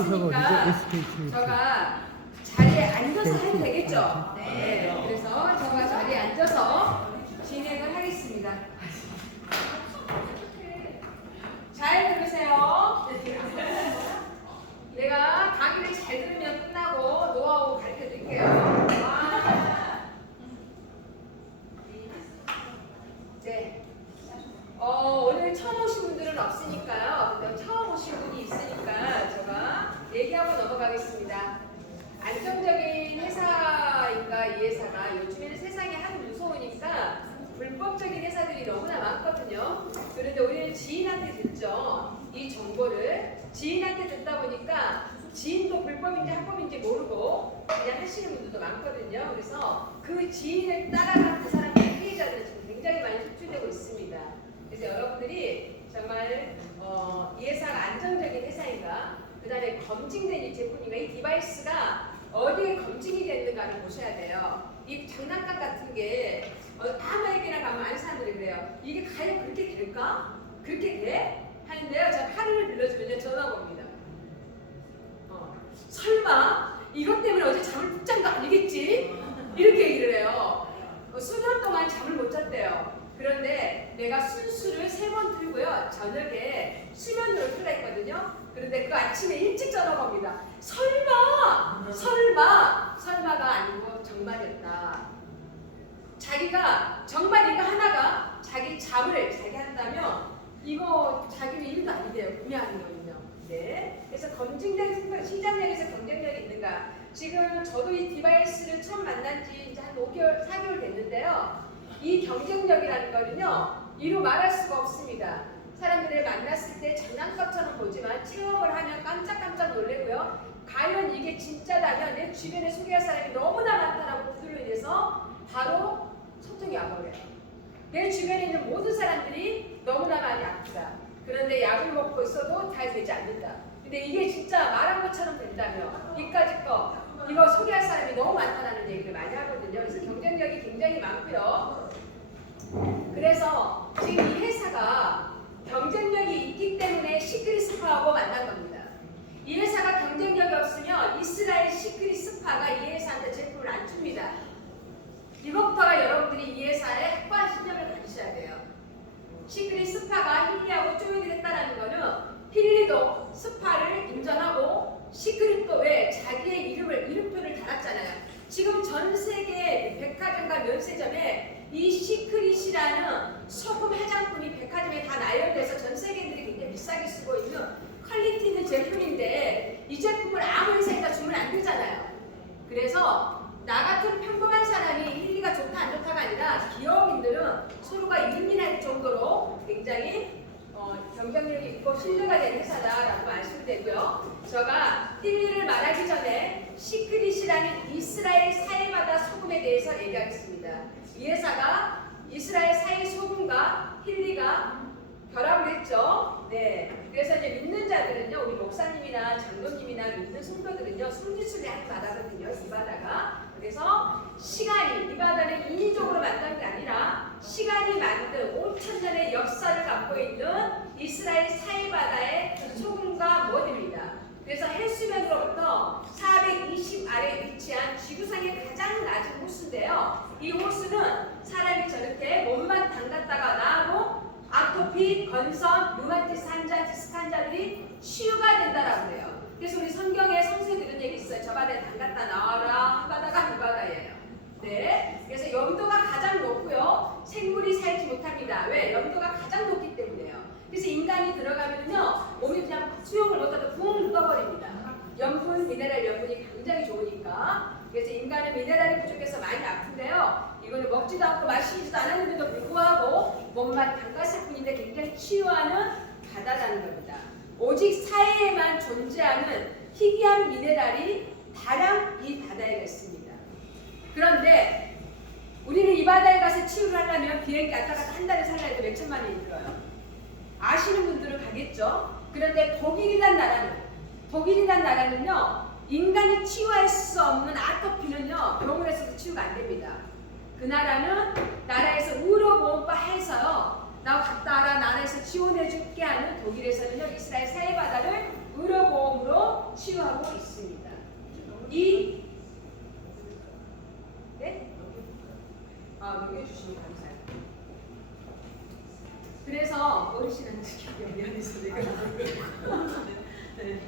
없으니까 SKT. 저가 자리에 앉아서 해도 되겠죠? 네. 그래서 저가 자리에 앉아서 진행을 하겠습니다. 잘 들으세요. 내가 강의를 잘 들으면 끝나고 노하우 가르쳐 드릴게요. 아. 네. 어, 오늘 처음 오신 분들은 없으니까요. 처음 오신 분이 있으니까 얘기하고 넘어가겠습니다. 안정적인 회사인가 이 회사가 요즘에는 세상이 하도 무서우니까 불법적인 회사들이 너무나 많거든요. 그런데 우리는 지인한테 듣죠. 이 정보를 지인한테 듣다 보니까 지인도 불법인지 합법인지 모르고 그냥 하시는 분들도 많거든요. 그래서 그 지인을 따라가는 그 사람의 피해자들은 지금 굉장히 많이 속출되고 있습니다. 그래서 여러분들이 정말 어, 이 회사가 안정적인 회사인가, 그 다음에 검증된 이 제품인가, 이 디바이스가 어디에 검증이 됐는가를 보셔야 돼요. 이 장난감 같은 게 어, 아무에게나 가면 아는 사람들이 그래요. 이게 과연 그렇게 될까? 그렇게 돼? 하는데요. 제가 하루를 눌러주면요. 전화가 옵니다. 어, 설마 이것 때문에 어제 잠을 푹 잔 거 아니겠지? 이렇게 얘기를 해요. 어, 수년 동안 잠을 못 잤대요. 그런데 내가 순수를 세 번 틀고요. 저녁에 수면으로 틀라 했거든요. 그런데 그 아침에 일찍 전화가 옵니다. 설마! 설마! 설마가 아니고 정말이었다. 자기가 정말 이거 하나가 자기 잠을 자기 한다면 이거 자기는 일도 아니대요. 구매하는 거는요. 네. 그래서 검증된 신장력에서 경쟁력이 있는가. 지금 저도 이 디바이스를 처음 만난 지 이제 한 5개월, 4개월 됐는데요. 이 경쟁력이라는 거는요. 이루 말할 수가 없습니다. 사람들을 만났을 때 장난감처럼 보지만 체험을 하면 깜짝깜짝 놀래고요. 과연 이게 진짜다면 내 주변에 소개할 사람이 너무나 많다라고 그들로 인해서 바로 소통이 와버려요. 내 주변에 있는 모든 사람들이 너무나 많이 아프다. 그런데 약을 먹고 있어도 잘 되지 않는다. 근데 이게 진짜 말한 것처럼 된다며 이까짓 거 이거 소개할 사람이 너무 많다라는 얘기를 많이 하거든요. 그래서 경쟁력이 굉장히 많고요. 그래서 지금 이 회사가 경쟁력이 있기 때문에 시크릿 스파하고 만난 겁니다. 이 회사가 경쟁력이 없으면 이스라엘 시크릿 스파가 이 회사한테 제품을 안 줍니다. 이것부터가 여러분들이 이 회사에 확고한 신념을 가지셔야 돼요. 시크릿 스파가 힐리하고 조인을 했다는 거는 힐리도 스파를 인정하고 시크릿도 왜 자기의 이름을 이름표를 달았잖아요. 지금 전 세계 백화점과 면세점에 이 시크릿이라는 소금 화장품이 백화점에 다 나열돼서 전 세계인들이 굉장히 비싸게 쓰고 있는 퀄리티 있는 제품인데 이 제품을 아무 회사에다 주면 안 되잖아요. 그래서 나 같은 평범한 사람이 힐리가 좋다 안 좋다가 아니라 기업인들은 서로가 이름이나 할 정도로 굉장히 어, 경쟁력이 있고 신뢰가 되는 회사다라고 말씀을 드리고요. 제가 힐리를 말하기 전에 시크릿이라는 이스라엘 사회마다 소금에 대해서 얘기하겠습니다. 이 회사가 이스라엘 사회 소금과 힐리가 결합을 했죠. 네. 그래서 이제 믿는 자들은요, 우리 목사님이나 장로님이나 믿는 성도들은요, 손짓을 하는 바다거든요, 이 바다가. 그래서 시간이, 이 바다는 인위적으로 만든 게 아니라 시간이 만든 5천 년의 역사를 갖고 있는 이스라엘 사해바다의 소금과 모입니다. 그래서 해수면으로부터 420 아래 위치한 지구상의 가장 낮은 호수인데요. 이 호수는 사람이 저렇게 몸만 담갔다가 나고 아토피, 건선, 루마티스 환자, 디스크 환자들이 치유가 된다라고 그래요. 그래서 우리 성경에 성서들은 얘기 있어요. 저 바다에 담갔다 나와라. 한 바다가 두 바다예요. 네. 그래서 염도가 가장 높고요. 생물이 살지 못합니다. 왜? 염도가 가장 높기 때문에요. 그래서 인간이 들어가면요. 몸이 그냥 수용을 못하고 붕 묻어버립니다. 염분, 미네랄 염분이 굉장히 좋으니까. 그래서 인간은 미네랄이 부족해서 많이 아픈데요. 이거는 먹지도 않고 마시지도 않았는데도 불구하고 몸만 담갔을 뿐인데 굉장히 치유하는 바다라는 겁니다. 오직 사해에만 존재하는 희귀한 미네랄이 다량 이 바다에 있습니다. 그런데 우리는 이 바다에 가서 치유를 하려면 비행기 왔다 갔다 한 달에 살아야 돼 몇천만 원이 들어요. 아시는 분들은 가겠죠. 그런데 독일이란 나라는 독일이란 나라는요 인간이 치유할 수 없는 아토피는요 병원에서도 치유가 안 됩니다. 그 나라는 나라에서 의료보험과 해서요 나 갔다 와라 나라에서 지원해줄게 하는 독일에서는요 이스라엘 사해바다를 의료보험으로 치유하고 있습니다. 이 네? 아, 넘겨주시면 감사해요. 그래서 어르신한테 기억이 미안해서 내가 네.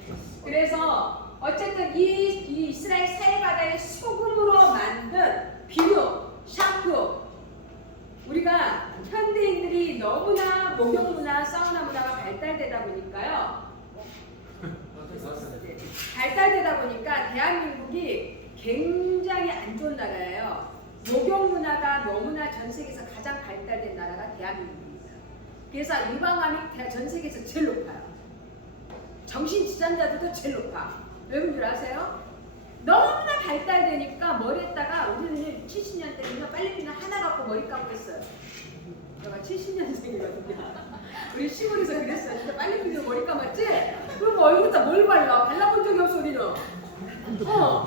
그래서 어쨌든 이, 이 이스라엘 사해바다의 소금으로 만든 비누, 샴푸 우리가 현대인들이 너무나 목욕 문화, 사우나 문화가 발달되다 보니까요. 네, 발달되다 보니까 대한민국이 굉장히 안 좋은 나라예요. 목욕 문화가 너무나 전 세계에서 가장 발달된 나라가 대한민국입니다. 그래서 유방암이 대- 전 세계에서 제일 높아요. 정신 질환자들도 제일 높아. 여러분들 아세요? 너무나 발달되니까 머리에다가 우리는 70년 때는요 빨래비누 하나 갖고 머리 감고 했어요. 제가 70년생이거든요. 우리 시골에서 그랬어요. 진짜 빨래비누 머리 감았지? 그럼 얼굴에다 뭘 발라? 발라본 적이 없어 우리는. 어.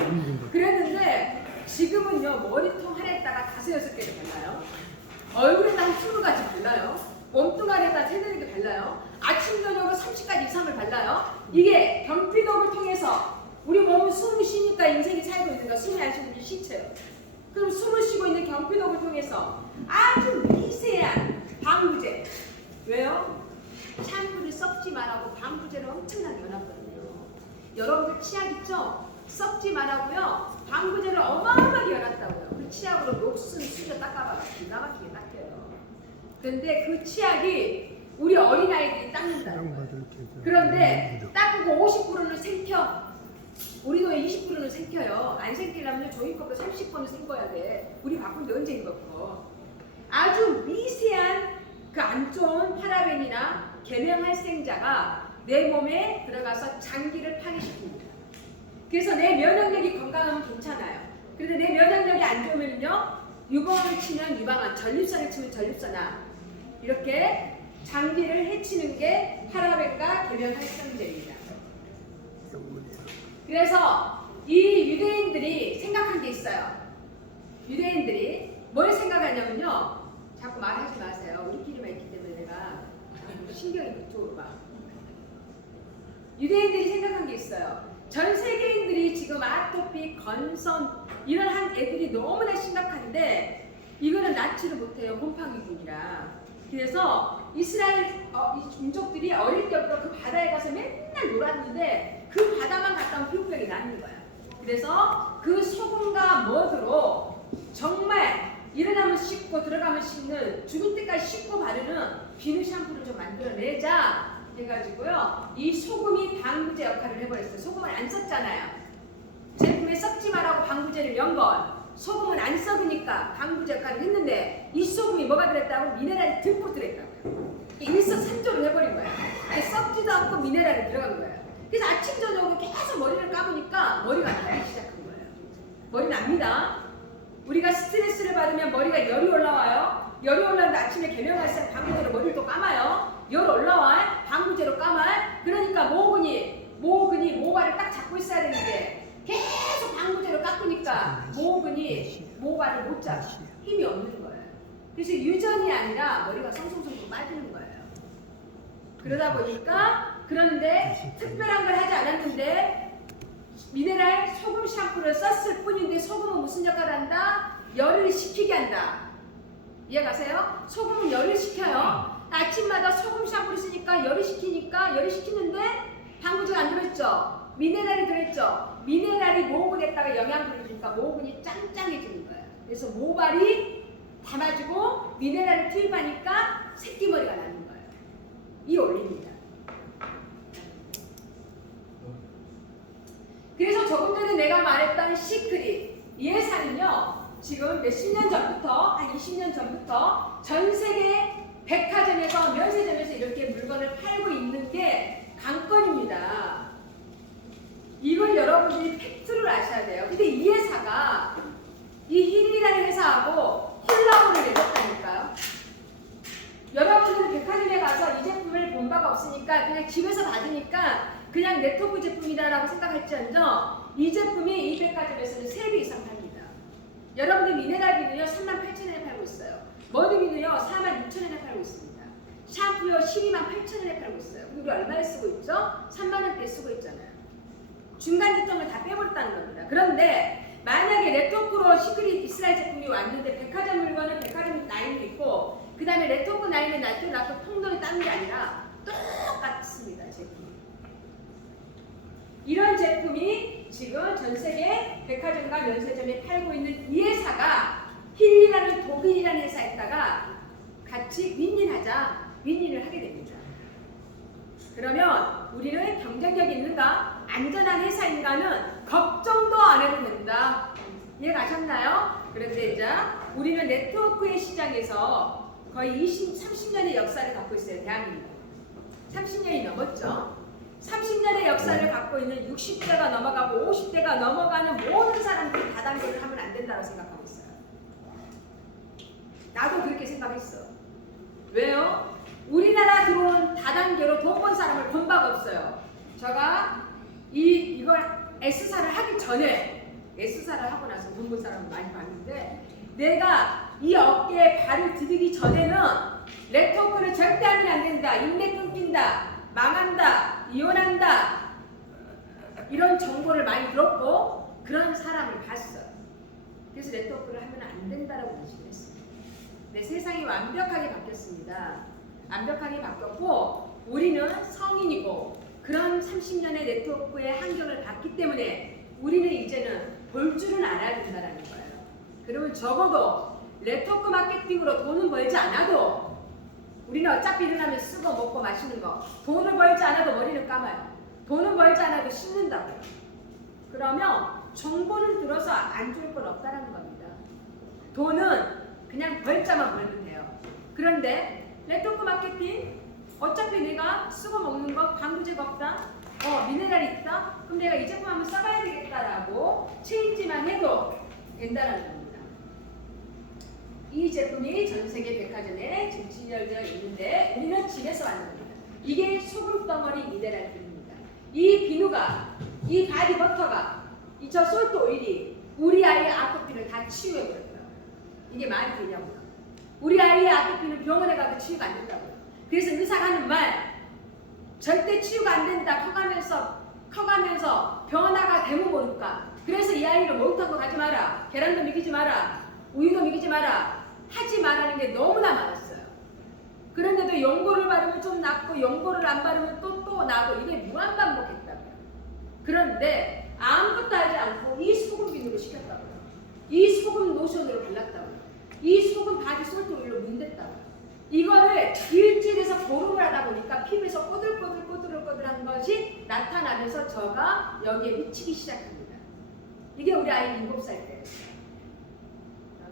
그랬는데 지금은요 머리통 하나에다가 다섯 여섯 개를 발라요. 얼굴에다 한 스무 가지 발라요. 몸뚱 아래에다 세네 개 발라요. 아침 저녁으로 30가지 이상을 발라요. 이게 경피독을 통해서 우리 몸은 숨을 쉬니까 인생이 살고 있는 거야. 숨이 안 쉬면 시체요. 그럼 숨을 쉬고 있는 경피독을 통해서 아주 미세한 방부제. 왜요? 샴푸를 썩지 말라고 방부제를 엄청나게 연합거든요. 여러분들 치약 있죠? 썩지 말라고요. 방부제를 어마어마하게 열었다고요. 그 치약으로 녹슨 수저 닦아봐. 기가 막히게 닦여요. 근데 그 치약이 우리 어린아이들이 닦는다는 거예요. 그런데 닦고 50%는 생켜. 우리도 20%는 생겨요. 안 생기려면 조이컵도 30번은 생겨야 돼. 우리 바쁜데 언제 입었고. 아주 미세한 그 안 좋은 파라벤이나 계명활성자가 내 몸에 들어가서 장기를 파괴시킵니다. 그래서 내 면역력이 건강하면 괜찮아요. 그런데 내 면역력이 안 좋으면요. 유방암을 치면 유방암, 전립선을 치면 전립선암. 이렇게 장기를 해치는 게 파라벤과 계면 활성제입니다. 그래서 이 유대인들이 생각한 게 있어요. 유대인들이 뭘 생각하냐면요. 자꾸 말하지 마세요. 우리끼리만 있기 때문에 내가 신경이 그쪽으로 가. 유대인들이 생각한 게 있어요. 전 세계인들이 지금 아토피, 건선 이런 한 애들이 너무나 심각한데 이거는 낫지를 못해요. 곰팡이균이라. 그래서 이스라엘 어, 이 민족들이 어릴 때부터 그 바다에 가서 맨날 놀았는데 그 바다만 갔다 오면 피부병이 나는 거야. 그래서 그 소금과 머드로 정말 일어나면 씻고 들어가면 씻는 죽을 때까지 씻고 바르는 비누 샴푸를 좀 만들어내자 해가지고요. 이 소금이 방부제 역할을 해버렸어요. 소금을 안 썼잖아요. 제품에 썩지 말라고 방부제를 연 건. 소금은 안 썩으니까 방부제 역할을 했는데 이 소금이 뭐가 들었다고 미네랄이 듬뿍 들어있다고요. 일석삼조를 해버린 거예요. 썩지도 않고 미네랄이 들어간 거예요. 그래서 아침 저녁으로 계속 머리를 감으니까 머리가 나기 시작한 거예요. 머리 납니다. 우리가 스트레스를 받으면 머리가 열이 올라와요. 열이 올라오는데 아침에 개명할 때 방부제로 머리를 또 감아요. 열 올라와 방부제로 감아. 그러니까 모근이 모근이 모발을 딱 잡고 있어야 되는데 계속 방부제로 깎으니까 모근이 모발을 못 잡아. 힘이 없는 거예요. 그래서 유전이 아니라 머리가 성성성성 빠지는 거예요. 그러다 보니까 그런데 특별한 걸 하지 않았는데 미네랄 소금 샴푸를 썼을 뿐인데 소금은 무슨 역할을 한다? 열을 식히게 한다. 이해가세요? 소금은 열을 식혀요. 아침마다 소금 샴푸를 쓰니까 열을 식히니까 열을 식히는데 방부제가 안 들어있죠? 미네랄이 들어있죠? 미네랄이 모근에다가 영양분을 주니까 모근이 짱짱해지는 거예요. 그래서 모발이 담아주고 미네랄을 투입하니까 새끼머리가 나는 거예요. 이 원리입니다. 그래서 조금 전에 내가 말했던 시크릿 예산은요 지금 몇십 년 전부터 한 20년 전부터 전 세계 백화점에서 면세점에서 이렇게 물건을 팔고 있는 게 관건입니다. 이걸 여러분들이 팩트를 아셔야 돼요. 근데 이 회사가 이 힐이라는 회사하고 콜라보를 내줬다니까요. 여러분들은 백화점에 가서 이 제품을 본 바가 없으니까 그냥 집에서 받으니까 그냥 네트워크 제품이다라고 생각할지언정 이 제품이 이 백화점에서는 3배 이상 팔립니다. 여러분들 미네랄 비누요 3만 8천 원에 팔고 있어요. 머드 비누요 4만 6천 원에 팔고 있습니다. 샴푸요 12만 8천 원에 팔고 있어요. 우리 얼마에 쓰고 있죠? 3만 원대에 쓰고 있잖아요. 중간 유통을 다 빼버렸다는 겁니다. 그런데 만약에 네트워크로 시크릿 이스라엘 제품이 왔는데 백화점 물건은 백화점 라인이 있고 그 다음에 네트워크 라인에 나한테 나또 통로에 따는 게 아니라 똑같습니다. 제품이. 이런 제품이 지금 전 세계 백화점과 면세점에 팔고 있는 이 회사가 힐리라는 독일이라는 회사에다가 같이 윈윈하자 윈윈을 하게 됩니다. 그러면 우리는 경쟁력 있는가? 안전한 회사인가는 걱정도 안 해도 된다. 이해 가셨나요? 그런데 이제 우리는 네트워크의 시장에서 거의 20, 30년의 역사를 갖고 있어요. 대한민국. 30년이 넘었죠. 30년의 역사를 갖고 있는 60대가 넘어가고 50대가 넘어가는 모든 사람들이 다단계를 하면 안 된다고 생각하고 있어요. 나도 그렇게 생각했어. 왜요? 우리나라 들어온 다단계로 돈 번 사람을 본 바가 없어요. 제가 이 이걸 S사를 하기 전에 S사를 하고 나서 돈번 사람을 많이 봤는데 내가 이 어깨에 발을 디디기 전에는 네트워크를 절대 하면 안 된다. 인맥 끊긴다. 망한다. 이혼한다. 이런 정보를 많이 들었고 그런 사람을 봤어. 그래서 네트워크를 하면 안 된다라고 인식을 했어요. 내 세상이 완벽하게 바뀌었습니다. 완벽하게 바뀌었고 우리는 성인이고 그런 30년의 네트워크의 환경을 봤기 때문에 우리는 이제는 볼 줄은 알아야 된다는 거예요. 그러면 적어도 네트워크 마케팅으로 돈은 벌지 않아도 우리는 어차피 일어나면 쓰고 먹고 마시는 거 돈을 벌지 않아도 머리를 감아요. 돈을 벌지 않아도 씹는다고요. 그러면 정보를 들어서 안 좋을 건 없다는 겁니다. 돈은 그냥 벌자만 벌면 돼요. 그런데 네트워크 마케팅 어차피 내가 쓰고 먹는 거 방부제가 없다. 어 미네랄이 있다. 그럼 내가 이 제품 한번 써봐야 되겠다라고 체인지만 해도 된다는 겁니다. 이 제품이 전 세계 백화점에 지금 진열되어 있는데 우리는 집에서 겁니다. 이게 소금 덩어리 미네랄 비누입니다. 이 비누가 이 바디 버터가 이 저 솔트 오일이 우리 아이의 아토피를 다 치유해버려요. 이게 말이 되냐고요. 우리 아이의 아토피는 병원에 가도 치유가 안 된다고요. 그래서 의사가 하는 말 절대 치유가 안 된다. 커가면서 커가면서 변화가 되면 모를까. 그래서 이 아이를 목욕탕 거 가지 마라. 계란도 먹이지 마라. 우유도 먹이지 마라. 하지 말라는 게 너무나 많았어요. 그런데도 연고를 바르면 좀 낫고 연고를 안 바르면 또 또 나고 이게 무한 반복했다고요. 그런데 아무것도 하지 않고 이 소금 비누로 시켰다고요. 이 소금 로션으로 발랐다고요. 이 소금 바디 솔트 오일로 문댔다고요. 이거를 일주일에서 보름을 하다 보니까 피부에서 꼬들꼬들 꼬들꼬들한 것이 나타나면서 저가 여기에 미치기 시작합니다. 이게 우리 아이 7살 때.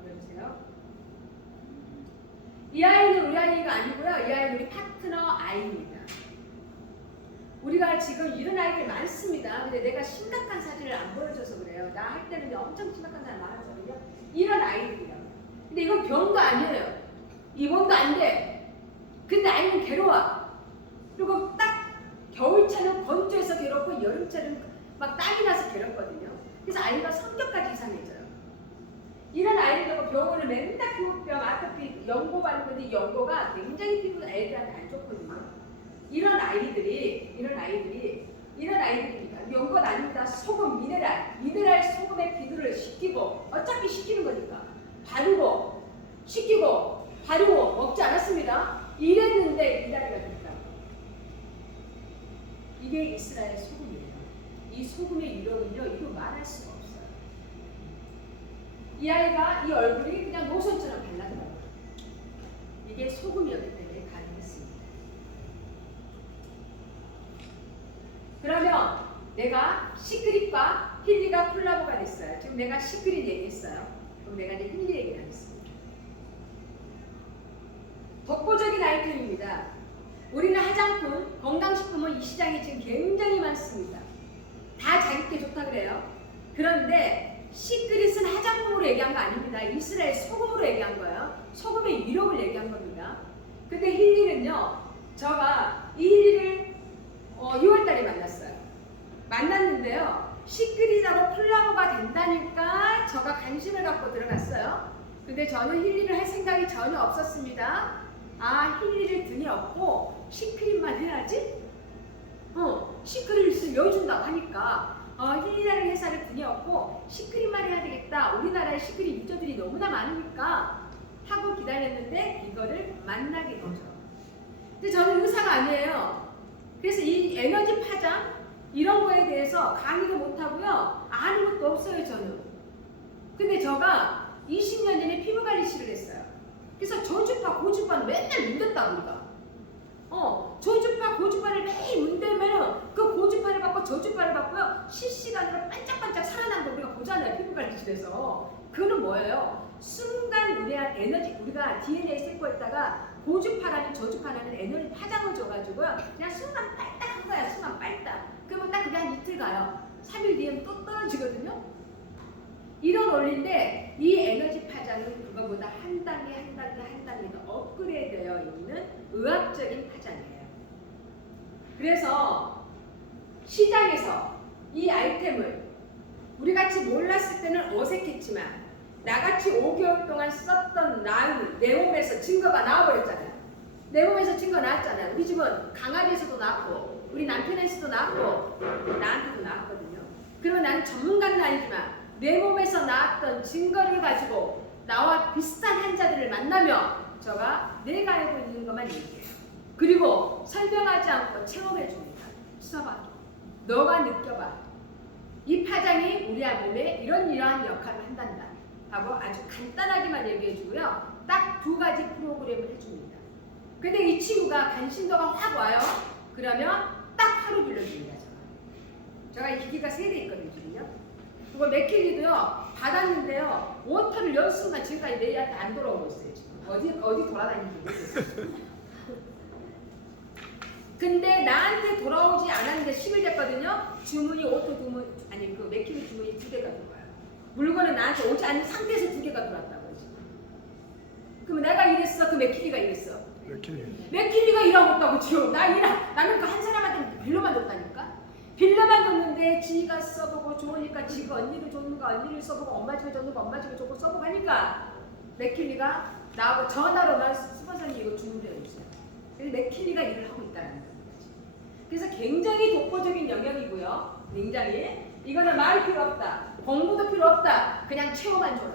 보세요. 이 아이는 우리 아이가 아니고요. 이 아이는 우리 파트너 아이입니다. 우리가 지금 이런 아이들 많습니다. 근데 내가 심각한 사진을 안 보여줘서 그래요. 나 할 때는 엄청 심각한 사람 많았거든요. 이런 아이들이요. 근데 이건 병도 아니에요. 입원도 안 돼. 근데 아이는 괴로워. 그리고 딱 겨울철은 건조해서 괴롭고 여름철은 막 땀이 나서 괴롭거든요. 그래서 아이가 성격까지 이상해져요. 이런 아이들하고 병원을 맨날 피부병, 아토피, 연고 바르는데 연고가 굉장히 피부 애들한테 안 좋거든요. 이런 아이들이 이런 아이들이 이런 아이들입니다. 연고 아닙니다. 소금, 미네랄, 미네랄 소금에 비누를 식히고 어차피 식히는 거니까 바르고 식히고 바르고 먹지 않았습니다. 이랬는데 이다리가 됐다. 이게 이스라엘 소금이에요. 이 소금의 유령은요, 이거 말할 수가 없어요. 이 아이가 이 얼굴이 그냥 로션처럼 발랐다고. 이게 소금이었기 때문에 가능했습니다. 그러면 내가 시크릿과 힐리가 콜라보가 됐어요. 지금 내가 시크릿 얘기했어요. 그럼 내가 이제 힐리 얘기를 하겠습니다. 독보적인 아이템입니다. 우리는 화장품, 건강식품은 이 시장에 지금 굉장히 많습니다. 다 자기께 좋다 그래요. 그런데 시크릿은 화장품으로 얘기한 거 아닙니다. 이스라엘 소금으로 얘기한 거예요. 소금의 위력을 얘기한 겁니다. 근데 힐리는요, 저가 이 힐리를 어, 6월달에 만났어요. 만났는데요, 시크릿하고 콜라보가 된다니까 저가 관심을 갖고 들어갔어요. 근데 저는 힐리를 할 생각이 전혀 없었습니다. 아, 힐리를 등에 업고 시크릿만 해야지? 어, 시크릿을 여준다고 하니까 어, 힐이라는 회사를 등에 업고 시크릿만 해야 되겠다. 우리나라에 시크릿 유저들이 너무나 많으니까 하고 기다렸는데 이거를 만나게 되죠. 근데 저는 의사가 아니에요. 그래서 이 에너지 파장 이런 거에 대해서 강의도 못하고요. 아는 것도 없어요 저는. 근데 제가 20년 전에 피부 관리 실을 했어요. 그래서 저주파 고주파는 맨날 문댔다 우리가. 어, 저주파 고주파를 매일 문대면 그 고주파를 받고 저주파를 받고요. 실시간으로 반짝반짝 살아난 거 우리가 보잖아요. 피부 관리실에서. 그거는 뭐예요? 순간 우리한 에너지 우리가 DNA 세포에다가 고주파라는 저주파라는 에너지 파장을 줘가지고요. 그냥 순간 빨딱 한 거야. 순간 빨딱. 그러면 딱한 이틀 가요. 3일 뒤에는 또 떨어지거든요. 이런 원리인데 이 에너지 파장은 그거보다 한 단계 한 단계 한 단계 더 업그레이드 되어 있는 의학적인 파장이에요. 그래서 시장에서 이 아이템을 우리 같이 몰랐을 때는 어색했지만 나같이 5개월 동안 썼던 나는 내 몸에서 증거가 나와버렸잖아요. 내 몸에서 증거 나왔잖아요. 우리 집은 강아지에서도 나왔고 우리 남편에서도 나왔고 나한테도 나왔거든요. 그러면 나는 전문가는 아니지만 내 몸에서 나왔던 증거를 가지고 나와 비슷한 환자들을 만나면 제가 내가 알고 있는 것만 얘기해요. 그리고 설명하지 않고 체험해 줍니다. 써봐. 너가 느껴봐. 이 파장이 우리 몸에 이런 이러한 역할을 한단다. 하고 아주 간단하게만 얘기해 주고요. 딱 두 가지 프로그램을 해줍니다. 근데 이 친구가 관심도가 확 와요. 그러면 딱 하루 빌려줍니다. 제가. 제가 이 기기가 세 대 있거든요. 그거 맥킬리도요. 받았는데요. 워터를 연 순간 지금까지 내한테 안 돌아오고 있어요. 지금. 어디 어디 돌아다니는지 모르겠어요. 근데 나한테 돌아오지 않았는데 10일 됐거든요. 주문이 오토 주문 아니 그 맥힐리 주문이 두 개가 들어와요. 물건은 나한테 오지 않는 상태에서 두 개가 들어왔다고요. 지금. 그럼 내가 이랬어, 그 맥힐리가 이랬어. 맥힐리. 맥킬리가 일하고 있다고 지금 나 일하 나는 그 한 사람한테 빌려만 줬다니까 빌려만 줬는데 지가 써보고 좋으니까 지가 언니를 줬는가 언니를 써보고 엄마 집에 줬는가 엄마 집에 줬고 써보고 하니까 맥킬리가 나하고 전화로만 스폰서님 이거 주문되어 있어요. 그래서 맥킬리가 일을 하고 있다는 거지 그래서 굉장히 독보적인 영역이고요. 굉장히. 이거는 말 필요 없다. 공부도 필요 없다. 그냥 채워만 줘라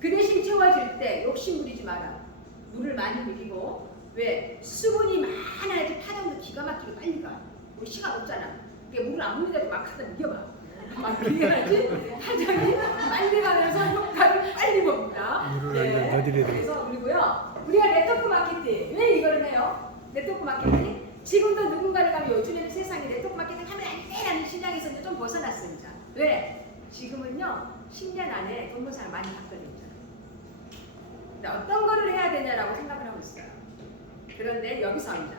그 대신 채워줄 때 욕심 부리지 마라. 물을 많이 먹이고. 왜? 수분이 많아야지 파장도 기가 막히게 빨리 가. 우리 시간 없잖아. 그게 물을 안 먹는데도 막 갖다 먹여봐. 막 그래야지 파장이 빨리 가면서 효과를 빨리 봅니다. 물을 얼른 넣어드려야 돼. 그래서 그리고요. 우리가 네트워크 마케팅 왜 이거를 해요? 네트워크 마케팅 지금도 누군가를 가면 요즘에는 세상에 네트워크 마케팅 하면 안 돼라는 시장에서 이제 좀 벗어났습니다. 왜? 지금은요 10년 안에 돈 버는 사람 많이. 근데 어떤 거를 해야 되냐라고 생각을 하고 있어요. 그런데 여기서 합니다.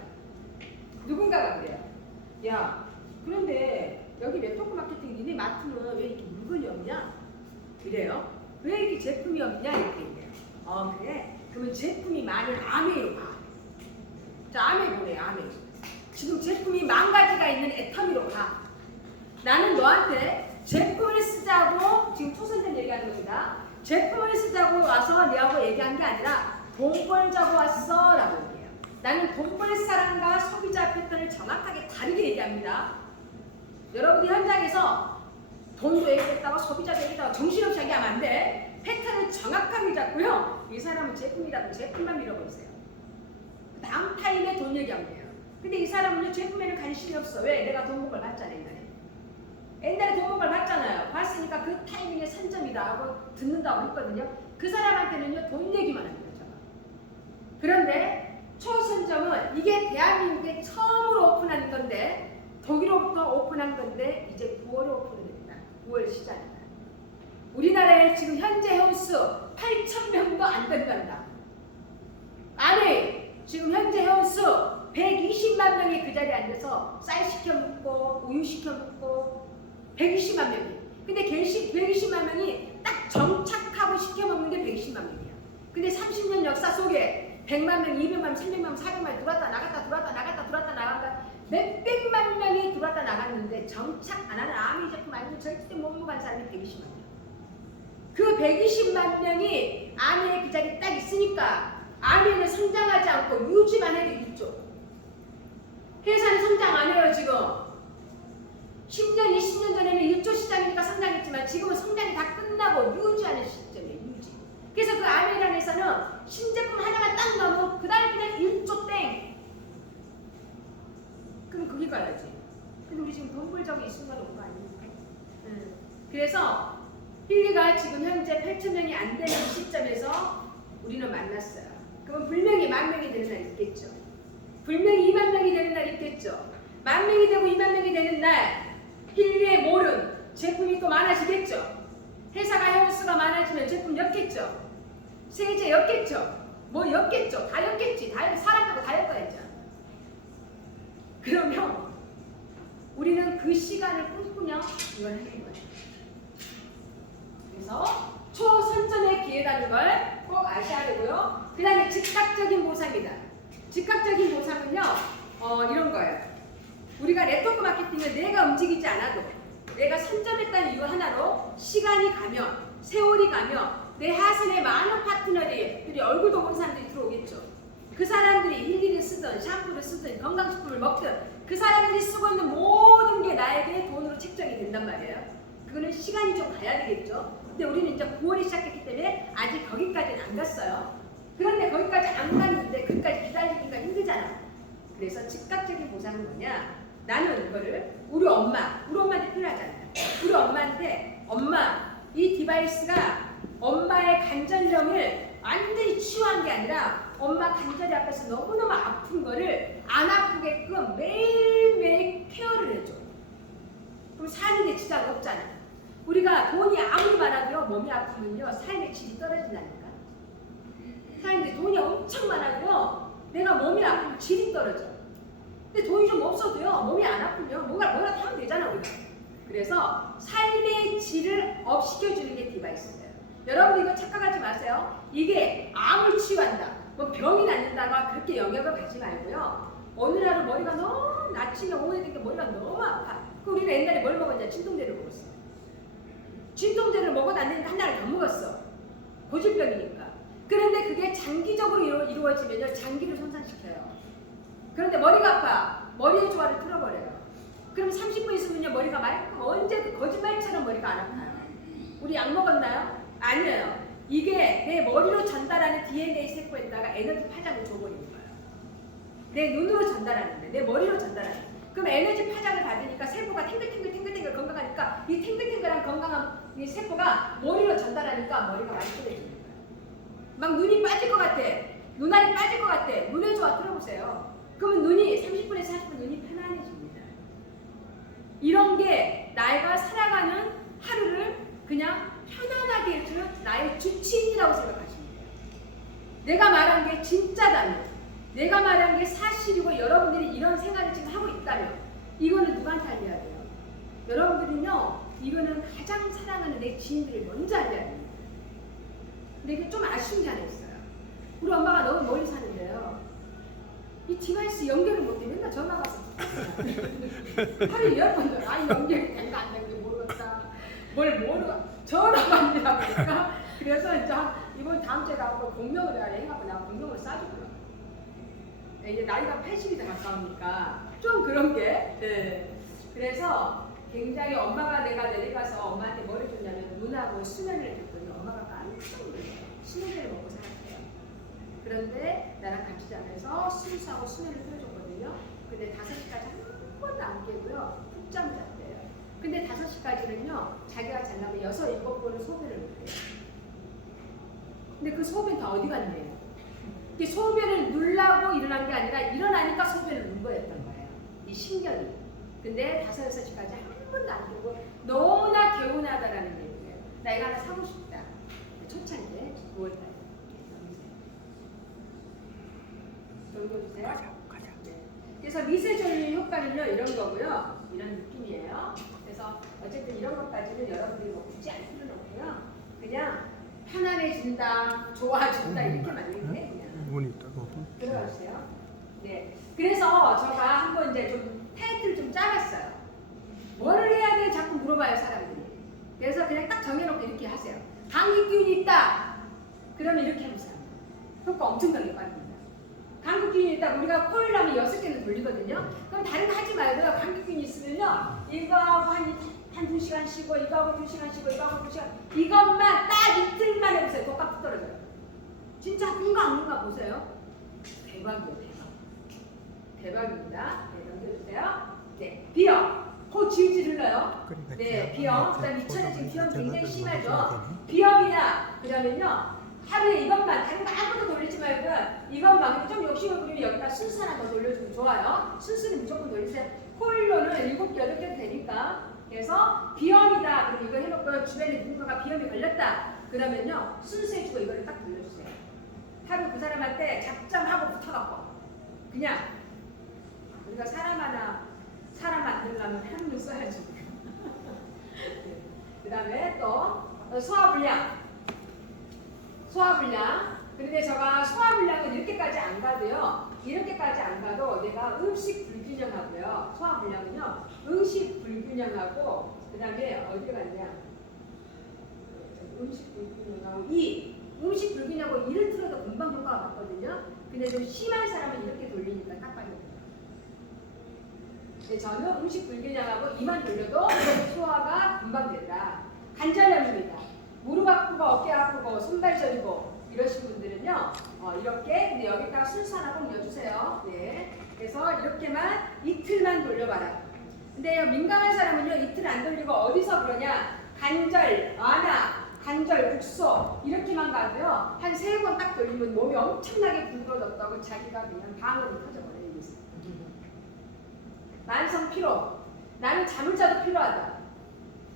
누군가가 그래요. 야, 그런데 여기 네트워크 마케팅 니네 마트는 왜 이렇게 물건이 없냐? 이래요. 왜 이렇게 제품이 없냐? 이렇게 얘기해요. 어, 그래? 그러면 제품이 많은 아메이로 가. 자, 아메 보래, 아메. 지금 제품이 만 가지가 있는 애터미로 가. 나는 너한테 제품을 쓰자고 지금 초선전 얘기하는 겁니다. 제품을 쓰자고 와서 내하고 얘기한 게 아니라 돈 벌자고 왔어 라고 얘기해요. 나는 돈벌 사람과 소비자 패턴을 정확하게 다르게 얘기합니다. 여러분이 현장에서 돈도 얘기했다고 소비자도 얘기했다고 정신없이 얘기하면 안 돼. 패턴을 정확하게 잡고요. 이 사람은 제품이라도 제품만 밀어버리세요. 다음 타임에 돈 얘기하면 돼요. 근데 이 사람은요 제품에는 관심이 없어. 왜? 내가 돈 복을 받잖아 옛날에. 옛날에 돈 복을 받잖아요. 봤으니까 그 타이밍에 선점이다 하고 듣는다고 했거든요. 그 사람한테는요 돈 얘기만 합니다. 제가. 그런데 이게 대한민국에 처음으로 오픈한 건데 독일로부터 오픈한 건데 이제 9월에 오픈됩니다. 9월 시작입니다. 우리나라에 지금 현재 회원수 8천 명도 안 된단다. 안에 지금 현재 회원수 120만 명이 그 자리에 앉아서 쌀 시켜 먹고 우유 시켜 먹고 120만 명이. 근데 120만 명이 딱 정착하고 시켜 먹는 게 120만 명이야. 근데 30년 역사 속에 100만 명, 200만 명, 300만 명, 400만 들어왔다 나갔다 들어왔다 나갔다 들어왔다 나갔다 몇백만 명이 들어왔다 나갔는데 정착 안 하는 아미 제품 아니면 절대 못 먹은 사람이 120만 명. 그 120만 명이 아미의 그 자리에 딱 있으니까 아미는 성장하지 않고 유지만 해도 있죠. 회사는 성장 안 해요 지금. 10년, 20년 있지만 지금은 성장이 다 끝나고 유지하는 시점이에요. 유지. 그래서 그 아메리칸에서는 신제품 하나가 딱 나오면 그 다음에 그냥 1조 땡. 그럼 거기 가야지. 근데 우리 지금 돈 벌자고 이 순간 온거 아닙니까? 음. 그래서 힐리가 지금 현재 8천 명이 안 되는 시점에서 우리는 만났어요. 그럼 분명히 만 명이 되는 날 있겠죠. 분명히 2만 명이 되는 날 있겠죠. 만 명이 되고 2만 명이 되는 날 힐리의 몰은 제품이 또 많아지겠죠. 회사가 횟수가 많아지면 제품 였겠죠. 세제 였겠죠. 뭐 였겠죠. 다 였겠지. 다 였, 사람하고 다 였어야죠. 그러면 우리는 그 시간을 꿈꾸며 이걸 하는 거예요. 그래서 초선점의 기회라는 걸 꼭 아셔야 되고요. 그 다음에 즉각적인 보상이다. 즉각적인 보상은요, 어, 이런 거예요. 우리가 네트워크 마케팅은 내가 움직이지 않아도 내가 선점했다는 이유 하나로 시간이 가면 세월이 가면 내 하선에 많은 파트너들이 얼굴도 본 사람들이 들어오겠죠. 그 사람들이 일일이 쓰든 샴푸를 쓰든 건강식품을 먹든 그 사람들이 쓰고 있는 모든 게 나에게 돈으로 책정이 된단 말이에요. 그거는 시간이 좀 가야 되겠죠. 근데 우리는 이제 9월이 시작했기 때문에 아직 거기까지는 안 갔어요. 그런데 거기까지 안 갔는데 그까지 기다리기가 힘들잖아. 그래서 즉각적인 보상은 뭐냐? 나는 이거를 우리 엄마, 우리 엄마한테 필요하잖아요. 우리 엄마한테 엄마 이 디바이스가 엄마의 관절염을 완전히 치유한 게 아니라 엄마 관절이 앞에서 너무너무 아픈 거를 안 아프게끔 매일매일 케어를 해줘. 그럼 사는 데 지장 없잖아. 우리가 돈이 아무리 많아도요 몸이 아프면요 삶의 질이 떨어진다니까. 사람들이 돈이 엄청 많아도요 내가 몸이 아프면 질이 떨어져. 근데 돈이 좀 없어도요 몸이 안 아프면 뭔가 뭐라 하면 되잖아 우리가. 그래서 삶의 질을 업 시켜주는 게 디바이스예요. 여러분 이거 착각하지 마세요. 이게 암을 치유한다, 뭐 병이 낫는다가 그렇게 영역을 가지 말고요. 어느 날은 머리가 너무 낮추면 오해된 게 머리가 너무 아파. 그 우리는 옛날에 뭘 먹었냐? 진통제를 먹었어. 진통제를 되는데 한 달을 더 먹었어. 고질병이니까. 그런데 그게 장기적으로 이루, 이루 어지면요 장기를 손상시켜요. 그런데 머리가 아파. 머리의 조화를 틀어버려요. 그럼 30분 있으면요 머리가 맑고 언제 그 거짓말처럼 머리가 안 아파요. 우리 약 먹었나요? 아니에요. 이게 내 머리로 전달하는 DNA 세포에다가 에너지 파장을 줘버리는 거예요. 내 눈으로 전달하는데 내 머리로 전달하는 거예요. 그럼 에너지 파장을 받으니까 세포가 탱글탱글 탱글탱글 건강하니까 이 탱글탱글한 건강한 이 세포가 머리로 전달하니까 머리가 말끔해지는 거예요. 막 눈이 빠질 것 같아. 눈알이 빠질 것 같아. 눈의 조화 들어보세요. 그러면 눈이 30분에서 40분 눈이 편안해집니다. 이런 게 나이가 살아가는 하루를 그냥 편안하게 해주는 나의 주치의라고 생각하시면 돼요. 내가 말한 게 진짜다면, 내가 말한 게 사실이고 여러분들이 이런 생활을 지금 하고 있다면, 이거는 누구한테 알려야 돼요? 여러분들은요, 이거는 가장 사랑하는 내 지인들을 먼저 알려야 됩니다. 근데 이게 좀 아쉬운 게 하나 있어요. 우리 엄마가 너무 멀리 사는데요. 이 디바이스 연결을 못해 맨날 전화 가서 하루에 열 번도 아니 연결이 된가 안 되는지 모르겠다. 뭘 모르고 전화가 안 되다 보니까 그래서 이제 한 이번 다음 주에 나오고 공명을 내가 해갖고 내가 공명을 싸주고요. 네, 이제 나이가 80이 다 가까우니까 좀 그런 게 네. 그래서 굉장히 엄마가 내가 내려가서 엄마한테 뭘 해줬냐면 눈하고 수면을 줬더니 엄마가 깜짝 놀랐어요. 수면제를 먹고 살았대요. 그런데 나랑 같이 자면서 순수하고 수면을 틀어줬거든요. 근데 5시까지 한 번도 안 깨고요. 푹 잠을 잤대요. 근데 5시까지는요, 자기가 자려면 6, 7번을 소변을 못해요. 근데 그 소변 다 어디 갔네요? 이게 소변을 누르고 일어난 게 아니라 일어나니까 소변을 눈 거였던 거예요. 이 신경이. 근데 5, 6시까지 한 번도 안 깨고 너무나 개운하다라는 얘기예요. 나 이거 하나 사고 싶다. 초창기에 9월달에. 넘겨주세요. 네. 그래서 미세 전류 효과는요 이런 거고요. 이런 느낌이에요. 어쨌든 이런 것까지는 여러분들이 뭐 굳이 알 필요는 없고요. 그냥 편안해진다, 좋아진다 이렇게 만들면 돼 그냥. 문이 있다고. 들어가 주세요. 네. 그래서 제가 한번 이제 좀 타이틀 좀 짜봤어요. 뭐를 해야 돼? 자꾸 물어봐요 사람들이. 그래서 그냥 딱 정해놓고 이렇게 하세요. 감기 기운이 있다. 그러면 이렇게 해보세요. 효과 엄청나게 빠집니다. 감기 기운이 있다. 우리가 코일 나면 여섯 개는 돌리거든요. 그럼 다른 거 하지 말고요. 감기 기운이 있으면요. 이거 한, 한 두 시간 쉬고 이거 하고 두 시간 쉬고 이거 하고 두 시간 이것만 딱 이틀만 해보세요. 독값 떨어져요. 진짜 아픈가 안 아픈가 보세요. 대박이에요, 대박. 대박입니다. 네, 넘겨주세요. 네, 비염. 코 질질 흘러요. 네, 제가 비염. 이제 그다음 이천에 지금 비염 굉장히 심하죠. 되니? 비염이나 그러면요 하루에 이것만 다른 거 아무것도 돌리지 말고 이것만 좀 욕심을 부리면 여기다 순수 하나 더 돌려주면 좋아요. 순수는 무조건 돌리세요. 코일로는 일곱 개 여덟 개 되니까 그래서 비염이다 그럼 이거 해놓고 주변에 누군가가 비염이 걸렸다 그러면요 순수해주고 이거를 딱 돌려주세요. 하루 그 사람한테 작정하고 붙어갖고 그냥 우리가 사람 하나 사람 만들려면 한눈 써야지. 그 다음에 또 소화불량. 소화불량. 근데 제가 소화불량은 이렇게까지 안 가도요. 이렇게까지 안 가도 내가 음식 불균 형하고요. 소화 불량은요. 음식 불균형하고 그 다음에 어디 갔냐? 음식 불균형하고 이 음식 불균형하고 이를 틀어도 금방 효과가 받거든요. 근데 좀 심한 사람은 이렇게 돌리니까 딱 빠져요. 네, 저는 음식 불균형하고 이만 돌려도 소화가 금방 된다. 관절염입니다. 무릎 아프고 어깨 아프고 손발 저리고 이러신 분들은요 어, 이렇게 근데 여기다가 꼭 넣어주세요. 네. 그래서 이렇게만 이틀만 돌려봐라. 근데 민감한 사람은요 이틀 안 돌리고 어디서 그러냐 관절 완화 관절 국소 이렇게만 가도요 한 세 번 딱 돌리면 몸이 엄청나게 부드러졌다고 자기가 그냥 방으로 터져버려요. 만성 피로. 나는 잠을 자도 필요하다.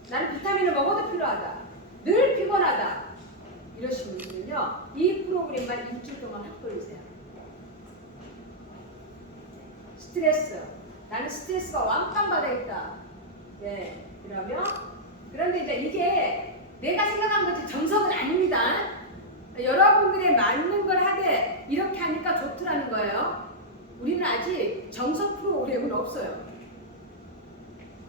나는 비타민을 먹어도 필요하다. 늘 피곤하다. 이러신 분들은요, 이 프로그램만 일주일 동안 확 돌리세요. 스트레스. 나는 스트레스가 왕빵 받아 있다. 네. 그러면, 그런데 이제 이게 내가 생각한 것이 정석은 아닙니다. 여러분들의 맞는 걸 하되 이렇게 하니까 좋더라는 거예요. 우리는 아직 정석 프로그램은 없어요.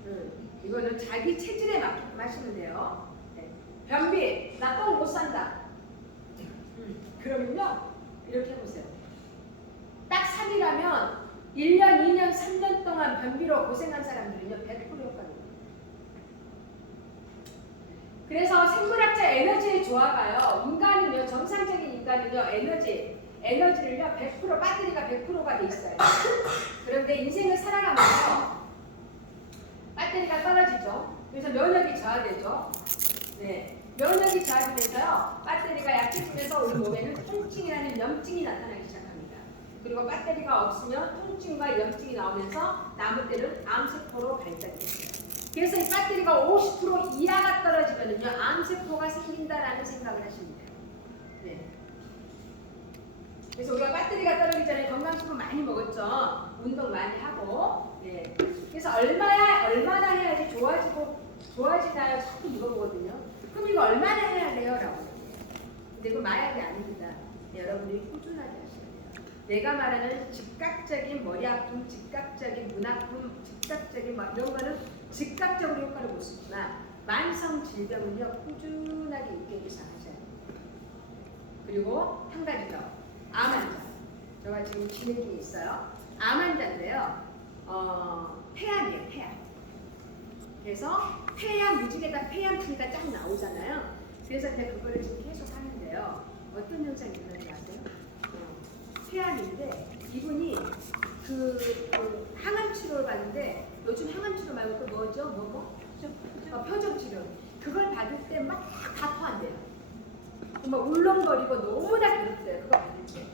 음, 이거는 자기 체질에 맞게끔 하시면 돼요. 네. 변비, 나 똥 못 산다. 음, 그러면요, 이렇게 해보세요. 딱 3일 하면 1년, 2년, 3년 동안 변비로 고생한 사람들은요, 100% 효과입니다. 그래서 생물학자 에너지의 조화가요, 인간은요, 정상적인 인간은요, 에너지, 에너지를요 100% 배터리가 100%가 돼 있어요. 그런데 인생을 살아가면서 배터리가 떨어지죠. 그래서 면역이 저하되죠. 네, 면역이 저하되면서요 배터리가 약해지면서 우리 몸에는 통증이라는 염증이 시작합니다. 그리고 배터리가 없으면 통증과 염증이 나오면서 남은 때는 암세포로 발달됩니다. 그래서 이 배터리가 50% 이하가 떨어지면은요 암세포가 생긴다라는 생각을 돼요. 네. 그래서 우리가 배터리가 떨어지기 전에 건강식품 많이 먹었죠. 운동 많이 하고. 네. 그래서 얼마야 얼마나 해야지 좋아지고 좋아지나요? 자꾸 물어보거든요. 그럼 이거 얼마나 해야 돼요? 라고. 근데 그 마약이 아닙니다. 네, 여러분들이 꾸준하게. 내가 말하는 즉각적인 머리 아픔, 즉각적인 눈 아픔, 즉각적인 막 이런 거는 즉각적으로 효과를 볼 수 있지만 만성 질병은요 꾸준하게 있게 위해서 하셔야 돼요. 그리고 한 가지 더. 암 환자. 제가 지금 진행 중에 있어요. 암 환자인데요. 어, 폐암이에요, 폐암. 그래서 폐암 무지개가 폐암 치니까 쫙 나오잖아요. 그래서 제가 그거를 지금 계속 하는데요. 어떤 아세요? 어, 폐암인데 이분이 그, 그 항암 치료를 받는데 요즘 항암 치료 말고 또 뭐죠? 뭐 뭐? 어, 표적 치료. 그걸 받을 때 막 다 토한대요. 정말 울렁거리고 너무나 괴롭대요. 그거 받을 때.